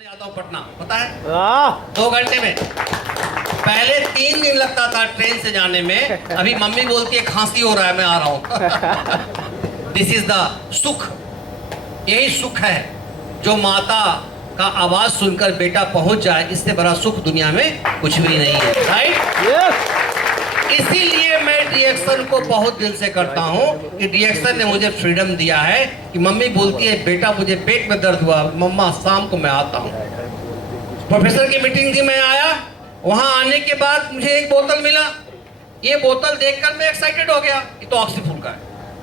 चले जाता हूँ पटना, पता है 2 घंटे में। पहले 3 दिन लगता था ट्रेन से जाने में, अभी मम्मी बोलती है खांसी हो रहा है मैं आ रहा हूँ। दिस इज द सुख, यही सुख है जो माता का आवाज सुनकर बेटा पहुंच जाए, इससे बड़ा सुख दुनिया में कुछ भी नहीं है, राइट? इसीलिए मैं रिएक्शन को बहुत दिल से करता हूँ कि रिएक्शन ने मुझे फ्रीडम दिया है कि मम्मी बोलती है बेटा मुझे पेट में दर्द हुआ, मम्मा शाम को मैं आता हूँ। प्रोफेसर की मीटिंग थी, मैं आया, वहां आने के बाद मुझे एक बोतल मिला। ये बोतल देखकर मैं एक्साइटेड हो गया, ये तो ऑक्सीफूल का है,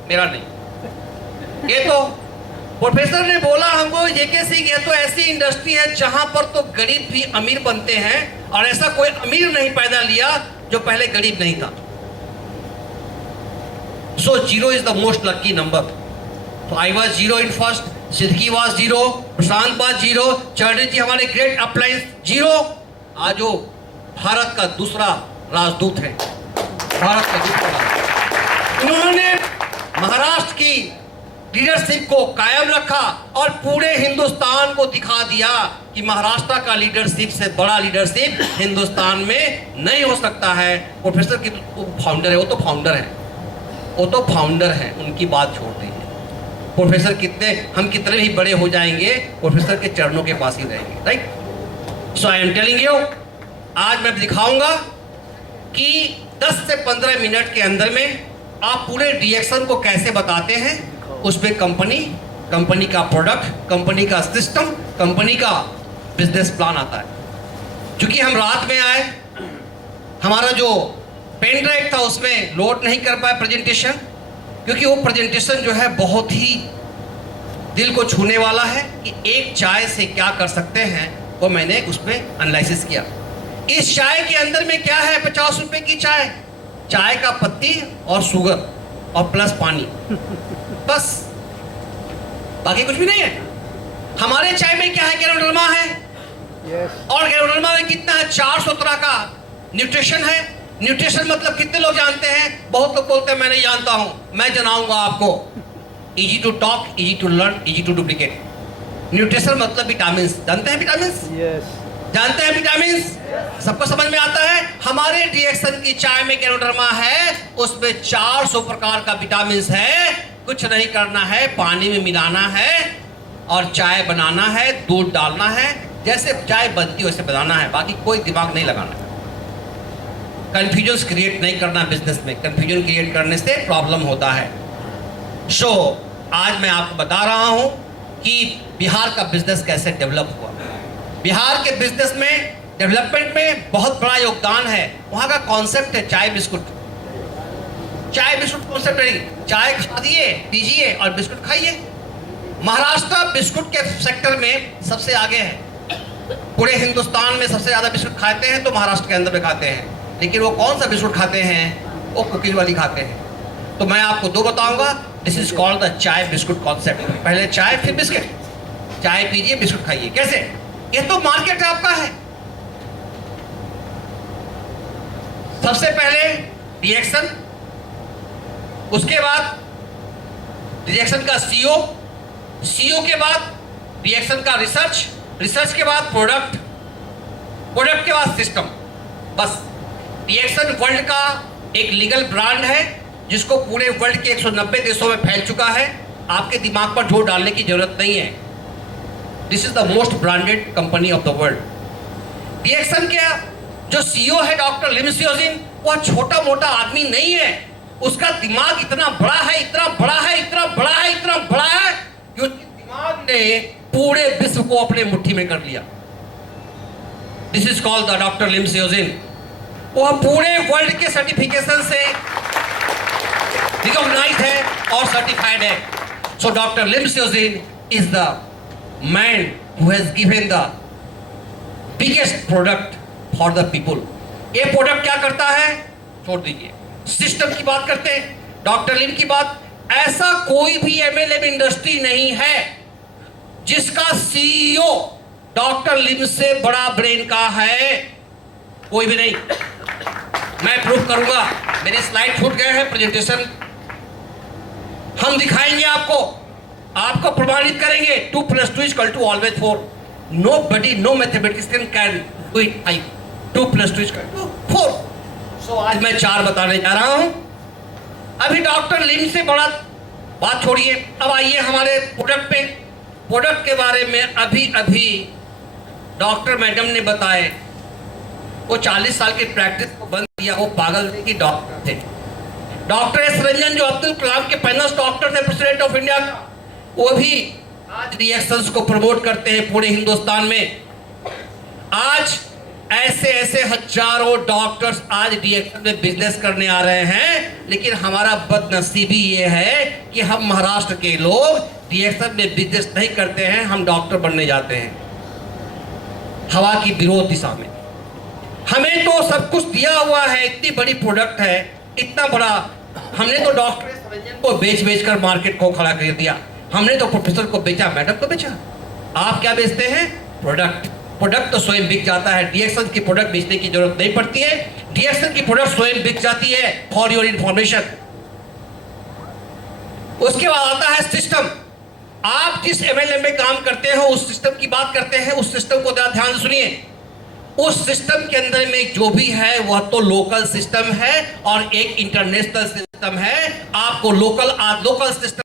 मेरा नहीं। ये तो प्रोफेसर ने बोला हमको जेके सिंह, ये तो ऐसी इंडस्ट्री है जहां पर तो गरीब भी अमीर बनते हैं और ऐसा कोई अमीर नहीं पैदा लिया जो पहले गरीब नहीं था। So 0 is the most lucky number. So I was 0 in first, Siddiqui was 0, Prashant was 0, Chaudhary जी हमारे ग्रेट अपलाइंस 0। आज वो भारत का दूसरा राजदूत है, भारत का दूसरा। उन्होंने महाराष्ट्र की लीडरशिप को कायम रखा और पूरे हिंदुस्तान को दिखा दिया कि महाराष्ट्र का लीडरशिप से बड़ा लीडरशिप हिंदुस्तान में नहीं हो सकता है। प्रोफेसर की तो फाउंडर है, वो तो फाउंडर है, वो तो फाउंडर है, उनकी बात छोड़ दीजिए। प्रोफेसर हम कितने भी बड़े हो जाएंगे, प्रोफेसर के चरणों के पास ही रहेंगे, right? So I am telling you, आज मैं दिखाऊंगा कि 10 से 15 मिनट के अंदर में आप पूरे रिएक्शन को कैसे बताते हैं। उसमें कंपनी का प्रोडक्ट, कंपनी का सिस्टम, कंपनी का बिजनेस प्लान आता है। क्योंकि हम रात में आए, हमारा जो पेन ड्राइव था उसमें लोड नहीं कर पाए प्रेजेंटेशन, क्योंकि वो प्रेजेंटेशन जो है बहुत ही दिल को छूने वाला है कि एक चाय से क्या कर सकते हैं, वो मैंने उसमें एनालिसिस किया। इस चाय के अंदर में क्या है? 50 रुपए की चाय, चाय का पत्ती और शुगर और प्लस पानी, बस, बाकी कुछ भी नहीं है। हमारे चाय में क्या है? गैरोडर्मा है, और गैरोडर्मा में कितना है? 400 तरह का न्यूट्रिशन है। न्यूट्रिशन मतलब कितने लोग जानते हैं? बहुत लोग बोलते हैं मैं नहीं जानता हूं, मैं जनाऊंगा आपको। Easy to talk, easy to learn, easy to duplicate. Nutrition मतलब विटामिन, जानते हैं विटामिन? जानते हैं विटामिन? सबको समझ में आता है। हमारे रिएक्शन की चाय में गैरोडर्मा है, उसमें 400 प्रकार का विटामिन है। कुछ नहीं करना है, पानी में मिलाना है और चाय बनाना है, दूध डालना है, जैसे चाय बनती है वैसे बनाना है, बाकी कोई दिमाग नहीं लगाना है। कंफ्यूजन क्रिएट नहीं करना बिजनेस में, कंफ्यूजन क्रिएट करने से प्रॉब्लम होता है। सो आज मैं आपको बता रहा हूं कि बिहार का बिजनेस कैसे डेवलप हुआ। बिहार के बिजनेस में डेवलपमेंट में बहुत बड़ा योगदान है। वहां का कॉन्सेप्ट है चाय बिस्कुट। चाय बिस्कुट कॉन्सेप्ट नहीं, चाय खा दिए पीजिए और बिस्कुट खाइए। महाराष्ट्र बिस्कुट के सेक्टर में सबसे आगे है। पूरे हिंदुस्तान में सबसे ज्यादा बिस्कुट खाते हैं तो महाराष्ट्र के अंदर में खाते हैं, लेकिन वो कौन सा बिस्कुट खाते हैं? वो कुकीज वाली खाते हैं। तो मैं आपको 2 बताऊंगा। दिस इज कॉल्ड द चाय बिस्कुट कॉन्सेप्ट। पहले चाय फिर बिस्किट, चाय पीजिए बिस्कुट खाइए। कैसे? ये तो मार्केट आपका है। सबसे पहले रिएक्शन, उसके बाद रिएक्शन का सीओ के बाद रिएक्शन का रिसर्च के बाद प्रोडक्ट के बाद सिस्टम। बस रिएक्शन वर्ल्ड का एक लीगल ब्रांड है जिसको पूरे वर्ल्ड के 190 देशों में फैल चुका है। आपके दिमाग पर जोर डालने की जरूरत नहीं है। This is the most branded company of the world. Reaction के जो सीईओ है डॉक्टर लिम सियोजिन, वह छोटा मोटा आदमी नहीं है। उसका दिमाग इतना बड़ा है, इतना बड़ा है, इतना बड़ा है, इतना बड़ा है कि उसके दिमाग ने पूरे विश्व को अपने मुट्ठी में कर लिया। This is called the doctor Lim Siow Jin. वह पूरे वर्ल्ड के सर्टिफिकेशन से रिकॉग्नाइज है और सर्टिफाइड है। So doctor Lim Siow Jin is the man who has given the biggest product for the people. ये प्रोडक्ट क्या करता है? छोड़ दीजिए, सिस्टम की बात करते हैं, डॉक्टर लिम की बात। ऐसा कोई भी एमएलएम इंडस्ट्री नहीं है जिसका सीईओ डॉक्टर लिम से बड़ा ब्रेन का है, कोई भी नहीं। मैं प्रूव करूंगा, मेरे स्लाइड छूट गए हैं, प्रेजेंटेशन हम दिखाएंगे आपको प्रमाणित करेंगे। 2 + 2 = always 4। nobody, no mathematician can do it. 2 + 2 = 4. So आज मैं 4 बताने जा रहा हूं. अभी डॉक्टर लिम से बड़ा बात छोड़िए, अब आइए हमारे प्रोडक्ट पे. प्रोडक्ट के बारे में अभी डॉक्टर मैडम ने बताए. वो 40 साल की प्रैक्टिस को बंद किया, वो पागल थे कि डॉक्टर थे. डॉक्टर एस रंजन जो अब्दुल कलाम के फाइनेंस डॉक्टर थे, प्रेसिडेंट ऑफ इंडिया का, वो भी आज रिएक्शंस को प्रमोट करते हैं पूरे हिंदुस्तान में. आज ऐसे हजारों डॉक्टर्स आज रिएक्शन में बिजनेस करने आ रहे हैं, लेकिन हमारा बदनसीबी ये है कि हम महाराष्ट्र के लोग रिएक्शन में बिजनेस नहीं करते हैं, हम डॉक्टर बनने जाते हैं हवा की विरोध दिशा में. हमें तो सब कुछ दिया हुआ है, इतनी बड़ी प्रोडक्ट है, इतना बड़ा. हमने तो डॉक्टर रंजन को बेच कर मार्केट को खड़ा कर दिया. हमने तो प्रोफेसर को बेचा, मैडम को बेचा. आप क्या बेचते हैं? प्रोडक्ट. प्रोडक्ट तो स्वयं बिक जाता है. रिएक्शन की प्रोडक्ट बेचने की जरूरत नहीं पड़ती है. रिएक्शन की प्रोडक्ट स्वयं बिक जाती है. For your information. उसके बाद आता है सिस्टम. आप जिस एमएलए में काम करते हो उस सिस्टम की बात करते हैं. उस सिस्टम को जरा ध्यान से सुनिए. उस सिस्टम के अंदर में जो भी है वह तो लोकल सिस्टम है और एक इंटरनेशनल सिस्टम है. आपको लोकल सिस्टम